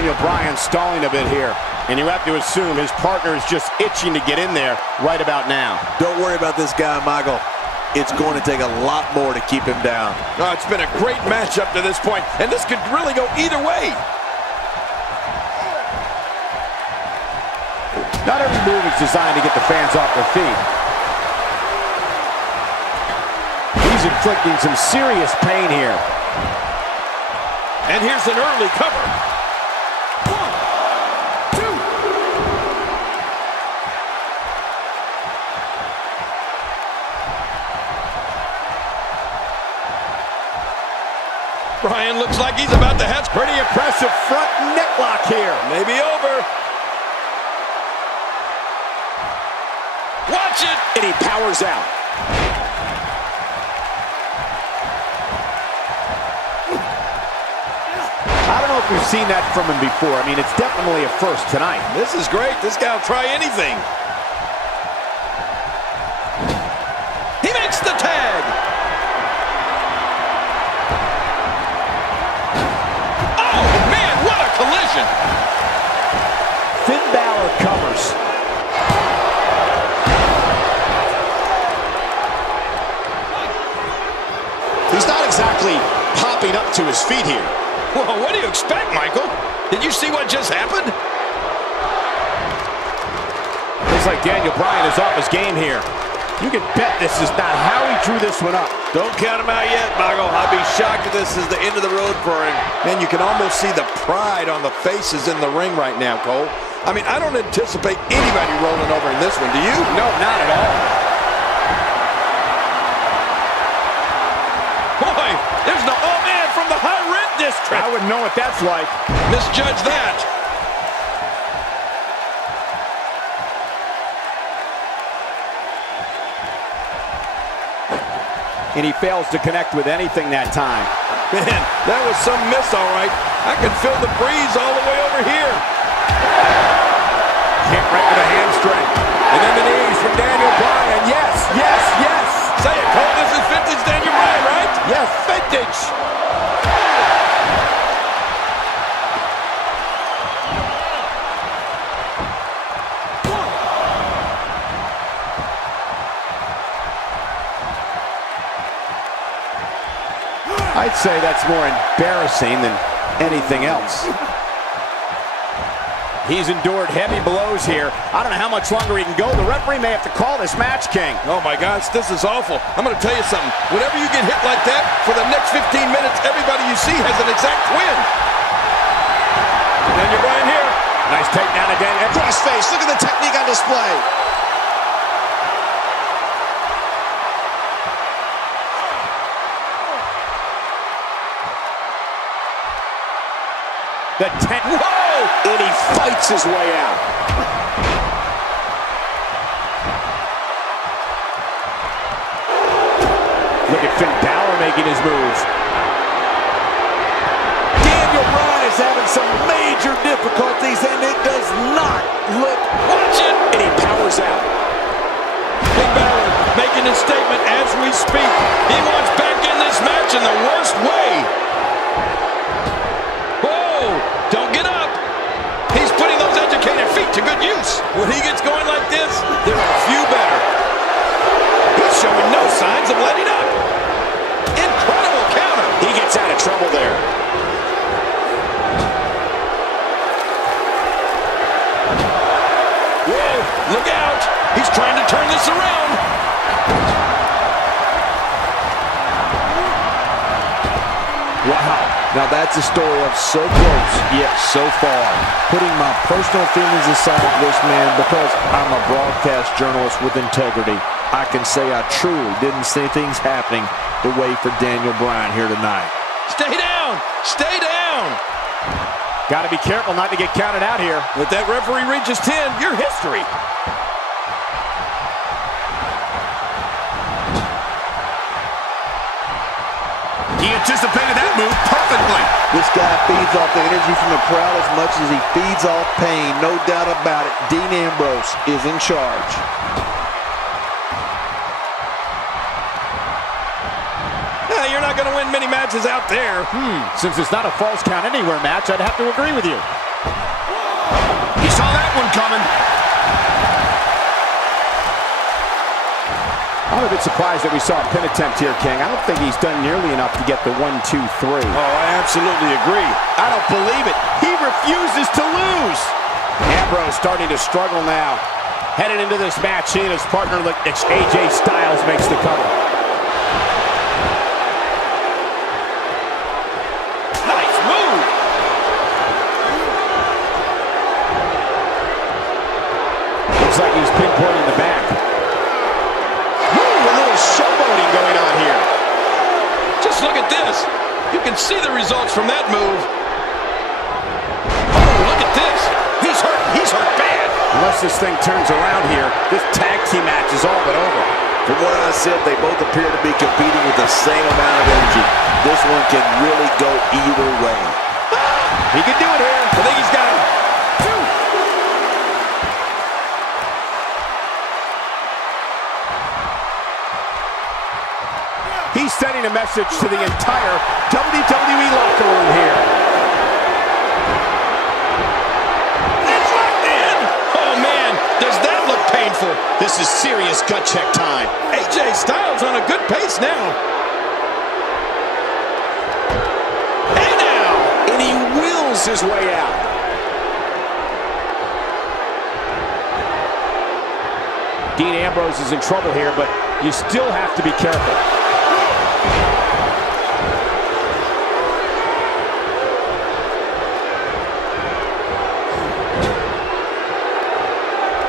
Daniel Bryan stalling a bit here, and you have to assume his partner is just itching to get in there right about now. Don't worry about this guy, Michael. It's going to take a lot more to keep him down. Oh, it's been a great match up to this point, and this could really go either way. Not every move is designed to get the fans off their feet. He's inflicting some serious pain here. And here's an early cover. Bryan looks like he's about to have Pretty impressive front necklock here. maybe over. Watch it! And he powers out. I don't know if we've seen that from him before. I mean, it's definitely a first tonight. This is great. This guy will try anything. He makes the tag. Oh, man, what a collision. Finn Balor covers. He's not exactly popping up to his feet here. Well, what do you expect, Michael? Did you see what just happened? Looks like Daniel Bryan is off his game here. You can bet this is not how he drew this one up. Don't count him out yet, Michael. I'd be shocked if this is the end of the road for him. Man, you can almost see the pride on the faces in the ring right now, Cole. I mean, I don't anticipate anybody rolling over in this one, do you? No, not at all. Boy, there's no... Oh, man, from the high rent district. I wouldn't know what that's like. Misjudge that. and he fails to connect with anything that time. Man, that was some miss, all right. I can feel the breeze all the way over here. Hit right with a hamstring. And then the knees from Daniel Bryan. Yes, yes, yes. Say it, Cole. This is vintage Daniel Bryan, right? Yes, vintage. I'd say that's more embarrassing than anything else. He's endured heavy blows here. I don't know how much longer he can go. The referee may have to call this match, King. Oh, my gosh, this is awful. I'm going to tell you something. Whenever you get hit like that, for the next 15 minutes, everybody you see has an exact win. Daniel Bryan here. Nice takedown again. Crossface. Look at the technique on display. Whoa! And he fights his way out. Look at Finn Balor making his moves. Daniel Bryan is having some major difficulties, and it does not look... Watch it! And he powers out. Big Balor making his statement as we speak. He wants back in this match in the worst way. Don't get up. He's putting those educated feet to good use. When he gets going like this, there are a few better. He's showing no signs of letting up. Incredible counter. He gets out of trouble there. Whoa, look out. He's trying to turn this around. Wow. Now that's a story of so close, yet so far. Putting my personal feelings aside of this man, because I'm a broadcast journalist with integrity, I can say I truly didn't see things happening the way for Daniel Bryan here tonight. Stay down. Stay down. Got to be careful not to get counted out here. If that referee reaches 10, you're history. He anticipated that move perfectly. This guy feeds off the energy from the crowd as much as he feeds off pain. No doubt about it. Dean Ambrose is in charge. You're not going to win many matches out there. Since it's not a false count anywhere match, I'd have to agree with you. He saw that one coming. I'm a bit surprised that we saw a pin attempt here, King. I don't think he's done nearly enough to get the 1, 2, 3. Oh, I absolutely agree. I don't believe it. He refuses to lose. Ambrose starting to struggle now. Headed into this match, he and his partner, AJ Styles, makes the cover. Nice move. Looks like he's pinpointing the back. Showboating going on here. Just look at this. You can see the results from that move. Oh, look at this. He's hurt. He's hurt bad. Unless this thing turns around here, this tag team match is all but over. From what I said, they both appear to be competing with the same amount of energy. This one can really go either way. He can do it here. I think he's got him. He's sending a message to the entire WWE locker room here. It's locked in. Oh, man, does that look painful? This is serious gut check time. AJ Styles on a good pace now. Hey now! And he wills his way out. Dean Ambrose is in trouble here, but you still have to be careful.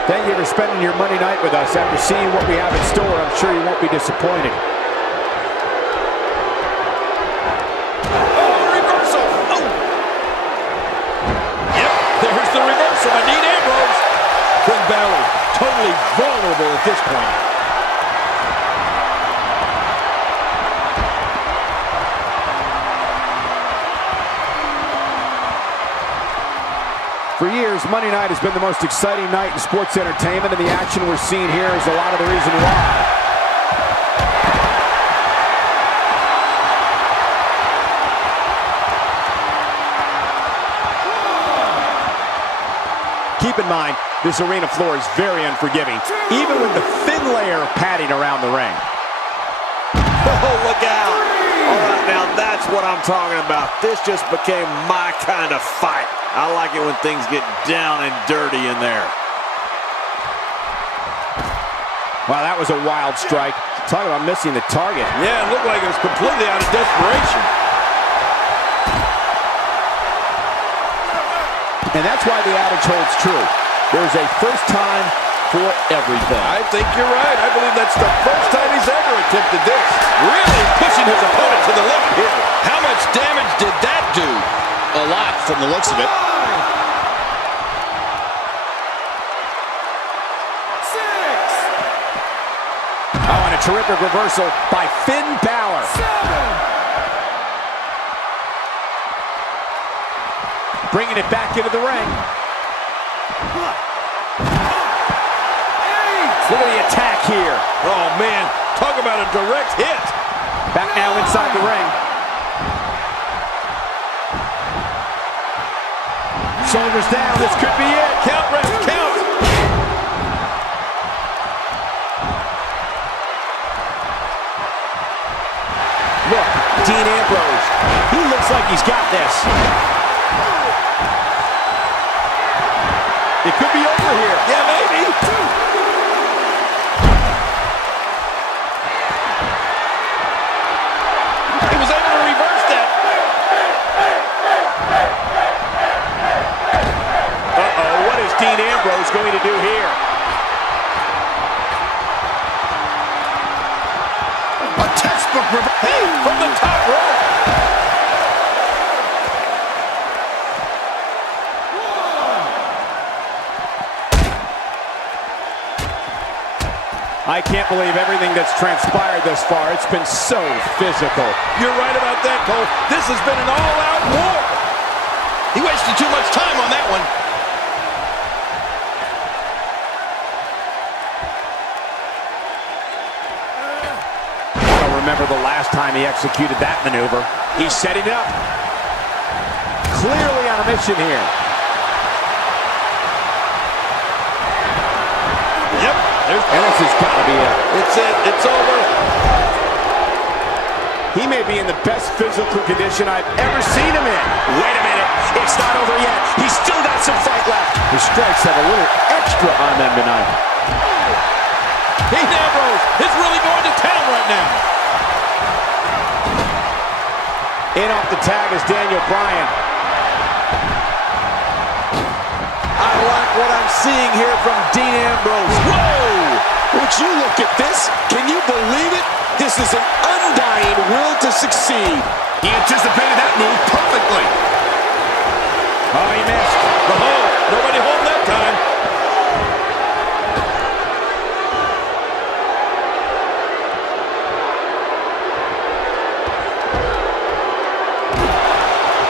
Thank you for spending your Monday night with us. After seeing what we have in store, I'm sure you won't be disappointed. Oh, reversal. Oh. Yep, there's the reversal by Dean Ambrose. Finn Balor totally vulnerable at this point. For years, Monday night has been the most exciting night in sports entertainment, and the action we're seeing here is a lot of the reason why. Keep in mind, this arena floor is very unforgiving, even with the thin layer of padding around the ring. Oh, look out. All right, now that's what I'm talking about. This just became my kind of fight. I like it when things get down and dirty in there. Wow, that was a wild strike. Talk about missing the target. Yeah, it looked like it was completely out of desperation. And that's why the adage holds true. There's a first time for everything. I think you're right. I believe that's the first time he's ever attempted this. Really pushing his opponent to the limit here. How much damage did that do? A lot from the looks of it. 6. Oh, and a terrific reversal by Finn Balor. 7. Bringing it back into the ring. 8. Look at the attack here. Oh, man. Talk about a direct hit. Back now inside the ring. Shoulders down. This could be it. Count, ref, count. Look, Dean Ambrose. He looks like he's got this. It could be over here. Yeah, maybe. He was able to reverse that. Uh-oh, what is Dean Ambrose going to do here? A textbook reverse. Hey, from the top rope. I can't believe everything that's transpired thus far. It's been so physical. You're right about that, Cole. This has been an all-out war. He wasted too much time on that one. I don't remember the last time he executed that maneuver. He's setting it up. Clearly on a mission here. Yep. And this has got to be it. It's it. It's over. He may be in the best physical condition I've ever seen him in. Wait a minute. It's not over yet. He's still got some fight left. His strikes have a little extra on them tonight. Dean Ambrose is really going to town right now. In off the tag is Daniel Bryan. I like what I'm seeing here from Dean Ambrose. Whoa! Would you look at this? Can you believe it? This is an undying will to succeed. He anticipated that move perfectly. Oh, he missed. The hold. Nobody home that time.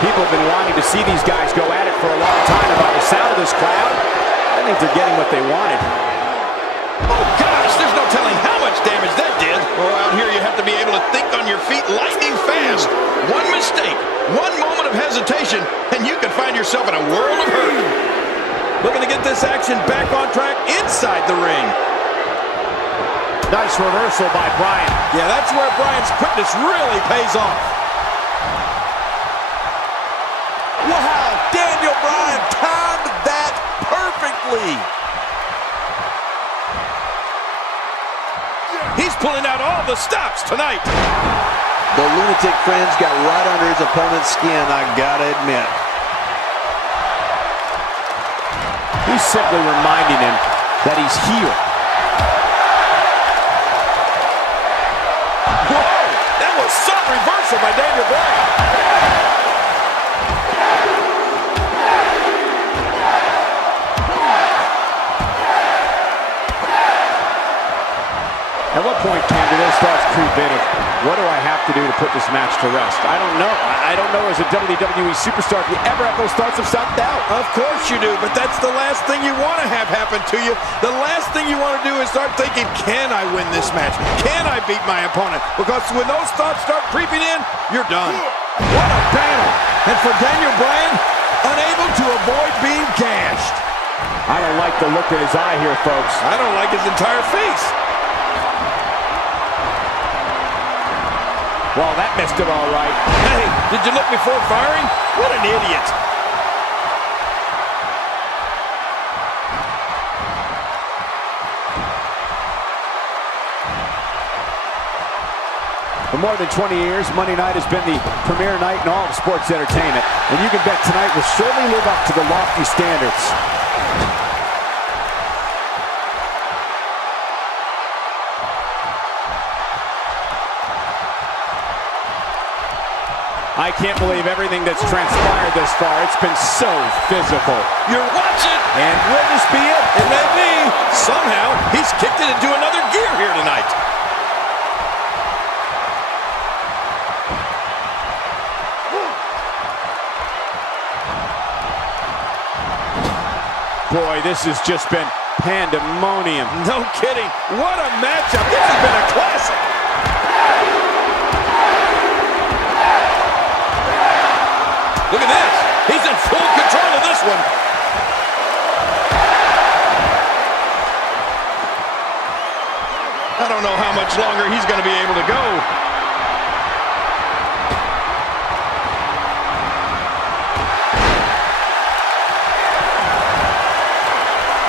People have been wanting to see these guys go at it for a long time. And by the sound of this crowd, I think they're getting what they wanted. Oh, gosh, there's no telling how much damage that did. Oh, out here you have to be able to think on your feet lightning fast. One mistake, one moment of hesitation, and you can find yourself in a world of hurt. Looking to get this action back on track inside the ring. Nice reversal by Bryan. Yeah, that's where Bryan's quickness really pays off. Wow, Daniel Bryan timed that perfectly. He's pulling out all the stops tonight. The lunatic fringe got right under his opponent's skin, I gotta admit. He's simply reminding him that he's here. Whoa! That was some reversal by Daniel Bryan. At what point, those thoughts creep in of, what do I have to do to put this match to rest? I don't know. I don't know as a WWE superstar if you ever have those thoughts of self-doubt. Of course you do, but that's the last thing you want to have happen to you. The last thing you want to do is start thinking, can I win this match? Can I beat my opponent? Because when those thoughts start creeping in, you're done. What a battle! And for Daniel Bryan, unable to avoid being gashed. I don't like the look in his eye here, folks. I don't like his entire face. Well, that missed it all right. Hey, did you look before firing? What an idiot. For more than 20 years, Monday night has been the premier night in all of sports entertainment. And you can bet tonight will surely live up to the lofty standards. I can't believe everything that's transpired this far. It's been so physical. You're watching. And will this be it? It may be. Somehow, he's kicked it into another gear here tonight. Boy, this has just been pandemonium. No kidding. What a matchup. This has been a classic. Look at this. He's in full control of this one. I don't know how much longer he's going to be able to go.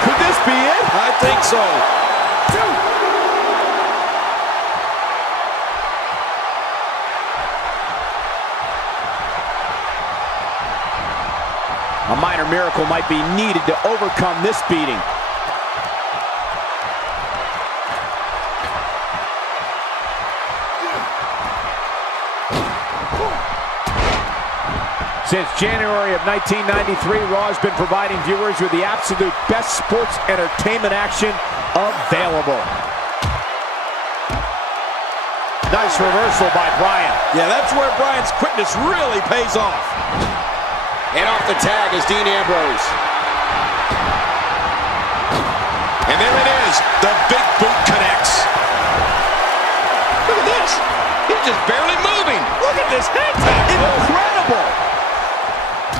Could this be it? I think so. A minor miracle might be needed to overcome this beating. Since January of 1993, Raw has been providing viewers with the absolute best sports entertainment action available. Nice reversal by Bryan. Yeah, that's where Bryan's quickness really pays off. And off the tag is Dean Ambrose. And there it is. The big boot connects. Look at this. He's just barely moving. Look at this head tap. Incredible.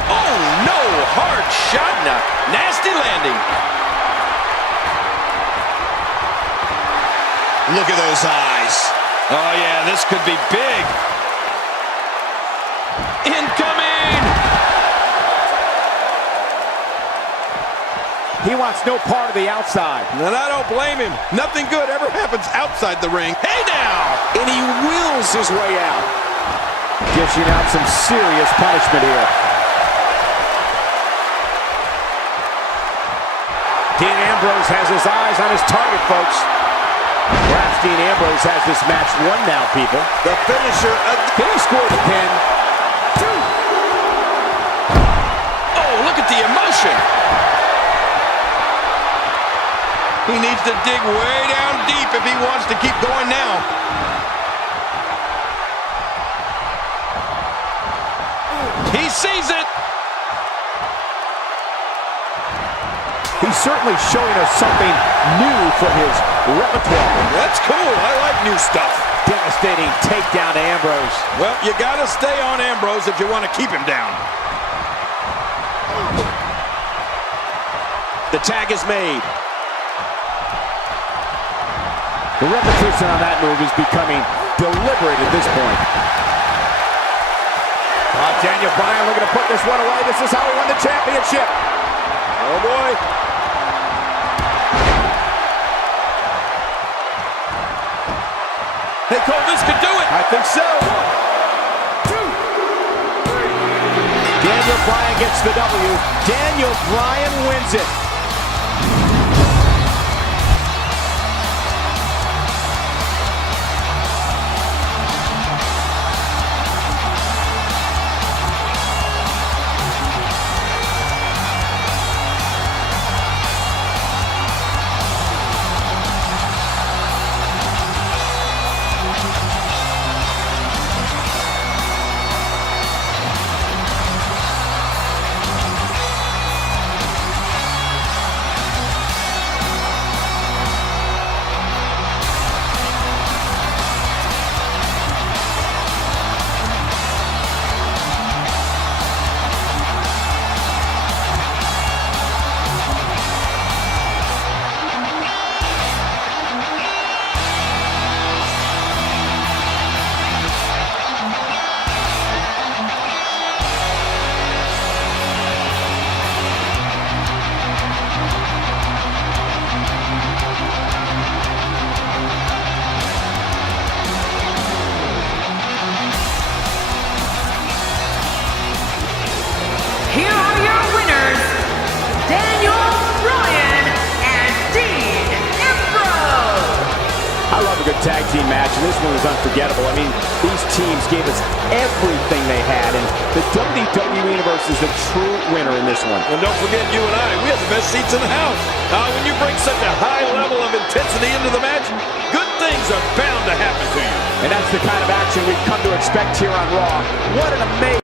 Oh, no. Hard shot and a nasty landing. Look at those eyes. Oh, yeah, this could be big. Incoming. He wants no part of the outside. And I don't blame him. Nothing good ever happens outside the ring. Hey, now. And he wills his way out. Dishing out some serious punishment here. Dean Ambrose has his eyes on his target, folks. Perhaps Dean Ambrose has this match won now, people. The finisher. Can he score the pin? Oh, look at the emotion. He needs to dig way down deep if he wants to keep going now. He sees it. He's certainly showing us something new from his repertoire. That's cool. I like new stuff. Devastating takedown to Ambrose. Well, you got to stay on Ambrose if you want to keep him down. The tag is made. The repetition on that move is becoming deliberate at this point. Daniel Bryan looking to put this one away. This is how he won the championship. Oh, boy. Hey, Cole, this could do it. I think so. 1, 2, 3. Daniel Bryan gets the W. Daniel Bryan wins it. This one was unforgettable. I mean, these teams gave us everything they had, and the WWE Universe is the true winner in this one. And don't forget, you and I, we have the best seats in the house. When you bring such a high level of intensity into the match, good things are bound to happen to you. And that's the kind of action we've come to expect here on Raw. What an amazing